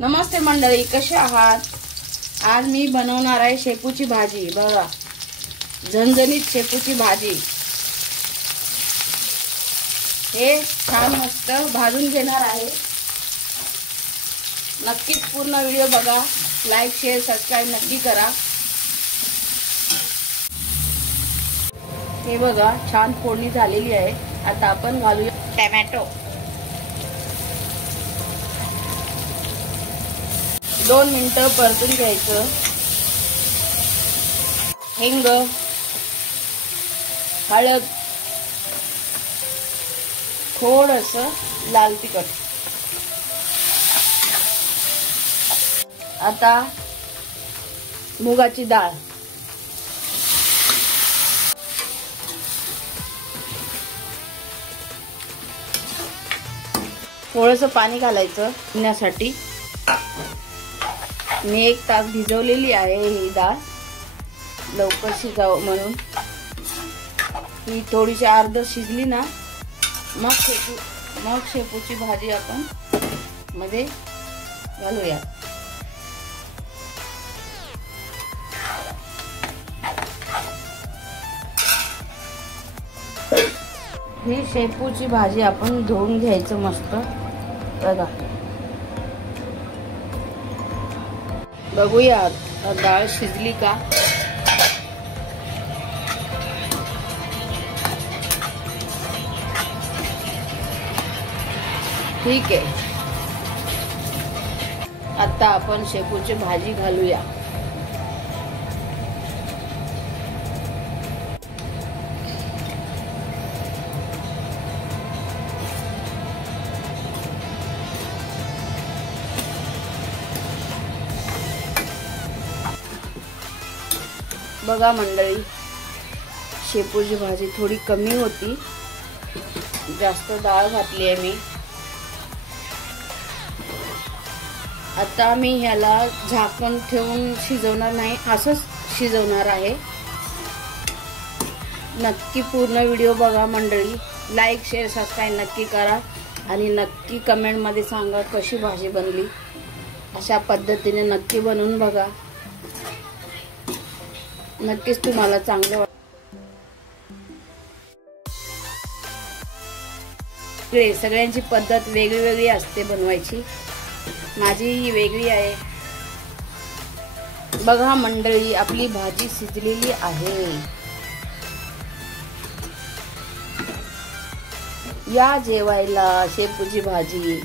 नमस्ते मंडळी, कसे आहात? आज मी बनवणार आहे शेपूची भाजी। बघा, झणझणीत शेपूची भाजी। हे छान मस्त भाजून घेणार आहे। नक्कीच पूर्ण व्हिडिओ बघा, लाईक शेअर सबस्क्राइब नक्की करा। हे बघा, छान फोडणी झालेली आहे। आता आपण घालूया टोमॅटो। 2 मिनिटं परतून घ्यायचं। हिंग, हळद, थोडंसं लाल तिखट। आता मुगाची डाळ, थोडंसं पाणी घालायचं भिजण्यासाठी। मी 1 तास भिजवलेली आहे ही डाळ, लवकर शिजावं म्हणून। ही थोडीशी अर्ध शिजली ना, मग शेपूची भाजी आपण मध्ये घालूया। ही शेपूची भाजी आपण धुवून घ्यायचं मस्त। बघा, बघूया डाळ शिजली का। ठीक आहे, आता आपण शेपूची भाजी घालूया। बघा मंडळी, शेपूची भाजी थोडी कमी होती, जास्त डाळ घातली आहे मी। आता मी ह्याला झाकण ठेवून शिजवणार नाही, असंच शिजवणार आहे। नक्की पूर्ण व्हिडिओ बघा मंडळी, लाईक शेअर सबस्क्राइब नक्की करा आणि नक्की कमेंट मध्ये सांगा कशी भाजी बनली। अशा पद्धतीने नक्की बनवून बघा, नक्कीच तुम्हाला चांगलं वाटेल। सगळ्यांची पद्धत वेगळी वेगळी असते बनवायची, माझी ही वेगळी आहे। बघा मंडळी, आपली भाजी शिजलेली आहे। या जेवायला शेपूची भाजी।